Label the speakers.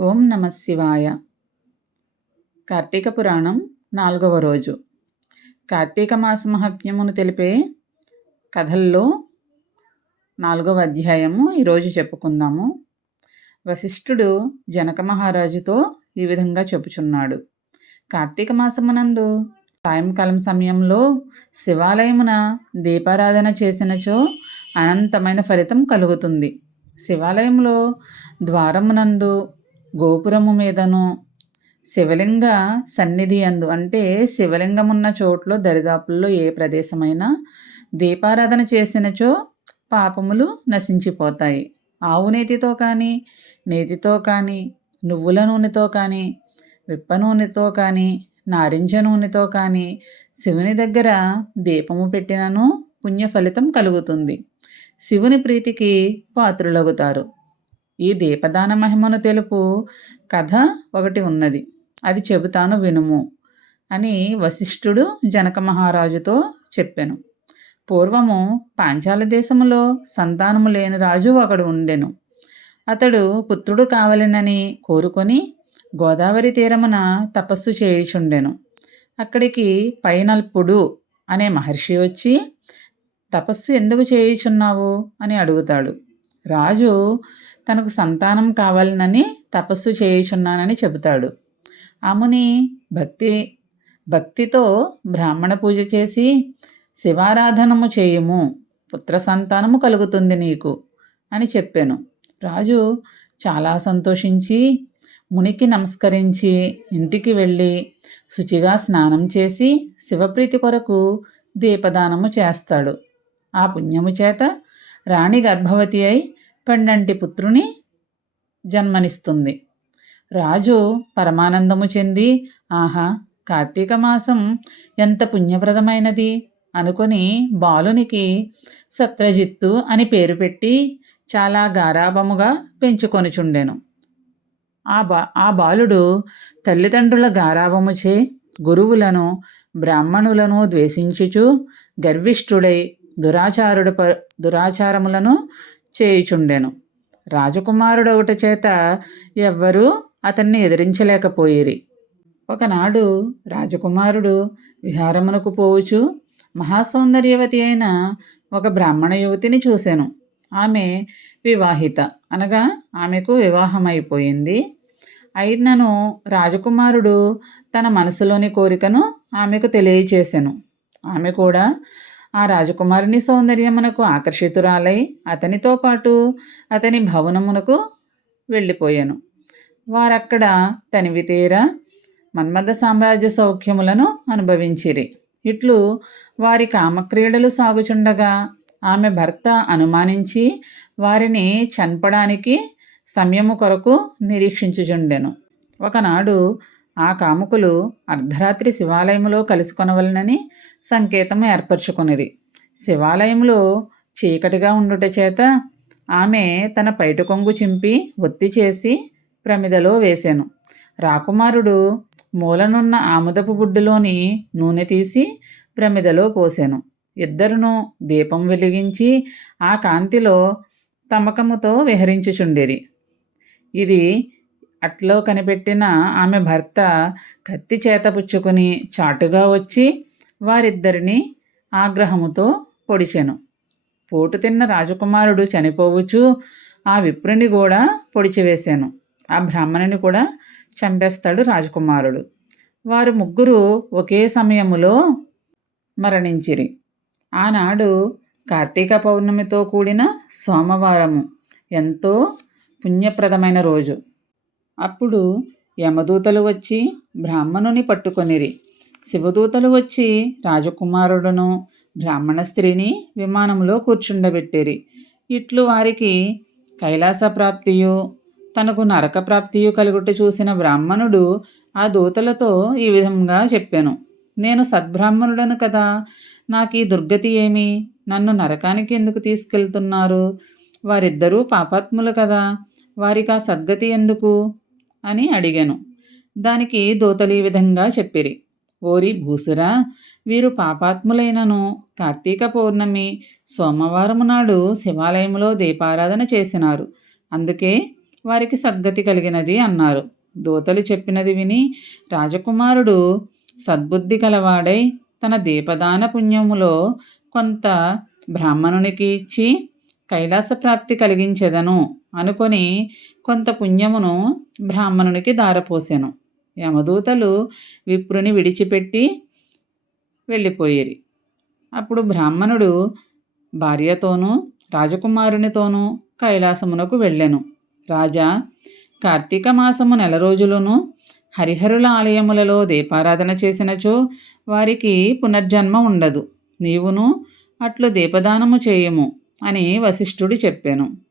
Speaker 1: ఓం నమ శివాయ. కార్తీక పురాణం నాలుగవ రోజు. కార్తీక మాస మహత్యమును తెలిపే కథల్లో నాలుగవ అధ్యాయము ఈరోజు చెప్పుకుందాము. వశిష్ఠుడు జనక మహారాజుతో ఈ విధంగా చెప్పుచున్నాడు. కార్తీక మాసమునందు సాయంకాలం సమయంలో శివాలయమున దీపారాధన చేసినచో అనంతమైన ఫలితం కలుగుతుంది. శివాలయంలో ద్వారమునందు గోపురము మీదను శివలింగ సన్నిధి అందు. అంటే శివలింగమున్న చోట్లో దరిదాపుల్లో ఏ ప్రదేశమైనా దీపారాధన చేసినచో పాపములు నశించిపోతాయి. ఆవు నేతితో కానీ నేతితో కానీ నువ్వుల నూనెతో కానీ విప్ప నూనెతో కానీ నారింజ నూనెతో కానీ శివుని దగ్గర దీపము పెట్టినను పుణ్య ఫలితం కలుగుతుంది. శివుని ప్రీతికి పాత్రులగుతారు. ఈ దీపదాన మహిమను తెలుపు కథ ఒకటి ఉన్నది. అది చెబుతాను వినుము అని వశిష్ఠుడు జనక మహారాజుతో చెప్పాను. పూర్వము పాంచాల దేశములో సంతానము లేని రాజు ఒకడు ఉండెను. అతడు పుత్రుడు కావలెనని కోరుకొని గోదావరి తీరమున తపస్సు చేయుచుండెను. అక్కడికి పైనల్పుడు అనే మహర్షి వచ్చి తపస్సు ఎందుకు చేయుచున్నావు? అని అడుగుతాడు. రాజు తనకు సంతానం కావాలనని తపస్సు చేయుచున్నానని చెబుతాడు. అముని భక్తి భక్తితో బ్రాహ్మణ పూజ చేసి శివారాధనము చేయుము. పుత్ర సంతానము కలుగుతుంది నీకు అని చెప్పాను. రాజు చాలా సంతోషించి మునికి నమస్కరించి ఇంటికి వెళ్ళి శుచిగా స్నానం చేసి శివప్రీతి కొరకు దీపదానము చేస్తాడు. ఆ పుణ్యము చేత రాణి గర్భవతి అయి పెండంటి పుత్రుని జన్మనిస్తుంది. రాజు పరమానందము చెంది ఆహా కార్తీక మాసం ఎంత పుణ్యప్రదమైనది అనుకొని బాలునికి సత్రజిత్తు అని పేరు పెట్టి చాలా గారాభముగా పెంచుకొనుచుండెను. ఆ బా ఆ బాలుడు తల్లిదండ్రుల గారాభముచే గురువులను బ్రాహ్మణులను ద్వేషించుచు గర్విష్ఠుడై దురాచారుడు ప దురాచారములను చేయుచుండెను. రాజకుమారుడు ఒకటి చేత ఎవ్వరూ అతన్ని ఎదిరించలేకపోయిరి. ఒకనాడు రాజకుమారుడు విహారమునకు పోవుచు మహాసౌందర్యవతి అయిన ఒక బ్రాహ్మణ యువతిని చూశాను ఆమె వివాహిత అనగా ఆమెకు వివాహమైపోయింది. అయినను రాజకుమారుడు తన మనసులోని కోరికను ఆమెకు తెలియచేశాను ఆమె కూడా ఆ రాజకుమారుని సౌందర్యమునకు ఆకర్షితురాలై అతనితో పాటు అతని భవనమునకు వెళ్ళిపోయాను. వారక్కడ తనివితీర మన్మథ సామ్రాజ్య సౌఖ్యములను అనుభవించిరి. ఇట్లు వారి కామక్రీడలు సాగుచుండగా ఆమె భర్త అనుమానించి వారిని చంపడానికి సమయము కొరకు నిరీక్షించుచుండెను. ఒకనాడు ఆ కాముకులు అర్ధరాత్రి శివాలయంలో కలుసుకొనవలనని సంకేతం ఏర్పరచుకున్నది శివాలయంలో చీకటిగా ఉండుట చేత ఆమె తన పైట కొంగు చింపి ఒత్తి చేసి ప్రమిదలో వేశాను రాకుమారుడు మూలనున్న ఆముదపు బుడ్డులోని నూనె తీసి ప్రమిదలో పోసాను. ఇద్దరును దీపం వెలిగించి ఆ కాంతిలో తమకముతో విహరించుచుండేది ఇది అట్లో కనిపెట్టిన ఆమె భర్త కత్తి చేతపుచ్చుకుని చాటుగా వచ్చి వారిద్దరిని ఆగ్రహముతో పొడిచెను. పోటు తిన్న రాజకుమారుడు చనిపోవచ్చు ఆ విప్రుని కూడా పొడిచివేశాను ఆ బ్రాహ్మణుని కూడా చంపేస్తాడు రాజకుమారుడు. వారు ముగ్గురు ఒకే సమయములో మరణించిరి. ఆనాడు కార్తీక పౌర్ణమితో కూడిన సోమవారము ఎంతో పుణ్యప్రదమైన రోజు. అప్పుడు యమదూతలు వచ్చి బ్రాహ్మణుని పట్టుకొనిరి. శివదూతలు వచ్చి రాజకుమారుడును బ్రాహ్మణ స్త్రీని విమానంలో కూర్చుండబెట్టిరి. ఇట్లు వారికి కైలాస ప్రాప్తియు తనకు నరక ప్రాప్తియు కలుగుట చూసిన బ్రాహ్మణుడు ఆ దూతలతో ఈ విధంగా చెప్పాను. నేను సద్బ్రాహ్మణుడను కదా నాకు ఈ దుర్గతి ఏమి? నన్ను నరకానికి ఎందుకు తీసుకెళ్తున్నారు? వారిద్దరూ పాపాత్ములు కదా వారికి ఆ సద్గతి ఎందుకు? అని అడిగాను. దానికి దూతలు ఈ విధంగా చెప్పిరి. ఓరి భూసురా వీరు పాపాత్ములైనను కార్తీక పౌర్ణమి సోమవారం నాడు శివాలయంలో దీపారాధన చేసినారు. అందుకే వారికి సద్గతి కలిగినది అన్నారు. దూతలు చెప్పినది విని రాజకుమారుడు సద్బుద్ధి కలవాడై తన దీపదాన పుణ్యములో కొంత బ్రాహ్మణునికి ఇచ్చి కైలాస ప్రాప్తి కలిగించెదను. అనుకొని కొంత పుణ్యమును బ్రాహ్మణునికి దారపోసాను. యమదూతలు విప్రుని విడిచిపెట్టి వెళ్ళిపోయేరి. అప్పుడు బ్రాహ్మణుడు భార్యతోనూ రాజకుమారునితోనూ కైలాసమునకు వెళ్ళాను. రాజా కార్తీక మాసము నెల రోజులను హరిహరుల ఆలయములలో దీపారాధన చేసినచో వారికి పునర్జన్మ ఉండదు. నీవును అట్లు దీపదానము చేయము అని వశిష్ఠుడు చెప్పాను.